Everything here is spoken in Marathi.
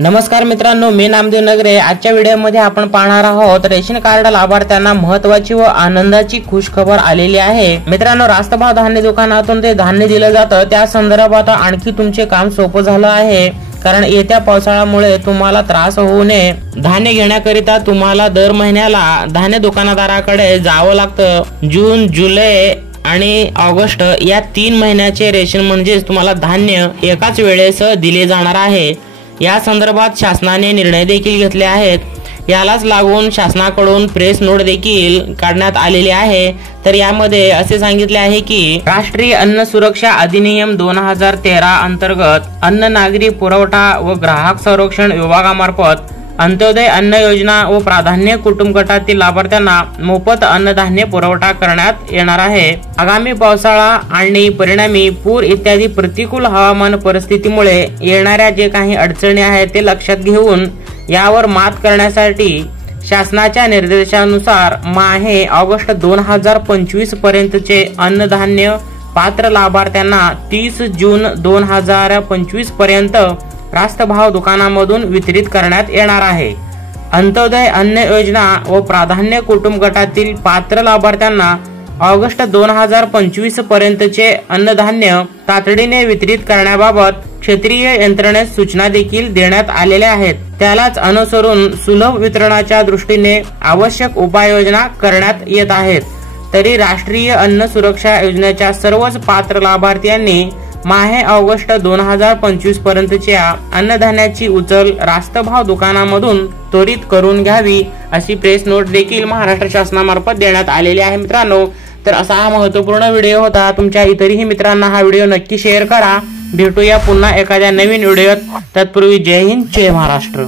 नमस्कार मित्रांनो, मी नामदेव नगरे। आजच्या व्हिडिओमध्ये आपण पाहणार आहोत रेशन कार्ड लाभार्थ्यांना महत्त्वाची व आनंदाची खुशखबर आलेली आहे। मित्रांनो, रास्त भाव धान्य दुकानातून ते धान्य दिलं जातं त्या संदर्भात आणखी तुमचे काम सोपं झालं आहे, कारण येत्या पावसाळ्यामुळे तुम्हाला त्रास होऊ नये। धान्य घेण्याकरिता तुम्हाला दर महिन्याला धान्य दुकानदाराकडे जावं लागतं। जून, जुलै आणि ऑगस्ट या 3 महिन्याचे रेशन म्हणजेच तुम्हाला धान्य एकाच वेळेस दिले जाणार आहे। या संदर्भात शासनाने निर्णय देखील घेतले आहेत। यालाच लागून शासनाकडून प्रेस नोट देखील काढण्यात आलेली आहे। तर यामध्ये असे सांगितले आहे की राष्ट्रीय अन्न सुरक्षा अधिनियम 2013 अंतर्गत अन्न नागरी पुरवठा व ग्राहक संरक्षण विभागामार्फत अंत्योदय अन्न योजना व प्राधान्य कुटुंब गटातील लाभार्थ्यांना मोफत अन्नधान्य पुरवठा करण्यात येणार आहे। आगामी पावसाळा आणि परिणामी पूर इत्यादी प्रतिकूल हवामान परिस्थितीमुळे येणाऱ्या जे काही अडचणी आहेत ते लक्षात घेऊन यावर मात करण्यासाठी शासनाच्या निर्देशानुसार माहे ऑगस्ट 2025 पर्यंतचे अन्नधान्य पात्र लाभार्थ्यांना 30 जून 2025 पर्यंत रास्त भाव दुकानामधून वितरित करण्यात येणार आहे। अंत्योदय अन्न योजना व प्राधान्य कुटुंब गटातील पात्र लाभार्थ्यांना ऑगस्ट 2025 पर्यंतचे अन्नधान्य तातडीने वितरित करण्याबाबत क्षेत्रीय यंत्रणेस सूचना देखील देण्यात आलेल्या आहेत। त्यालाच अनुसरून सुलभ वितरणाच्या दृष्टीने आवश्यक उपाययोजना करण्यात येत आहेत। तरी राष्ट्रीय अन्न सुरक्षा योजनेच्या सर्वच पात्र लाभार्थ्यांनी माहे ऑगस्ट 2025 पर्यंतच्या अन्नधान्याची उचल रास्त भाव दुकानामधून त्वरित करून घ्यावी, अशी प्रेस नोट देखील महाराष्ट्र शासनामार्फत देण्यात आलेली आहे। मित्रांनो, तर असा हा महत्त्वपूर्ण व्हिडिओ होता। तुमच्या इतरही मित्रांना हा व्हिडिओ नक्की शेअर करा। भेटूया पुन्हा एखाद्या नवीन व्हिडिओत। तत्पूर्वी जय हिंद, जय महाराष्ट्र।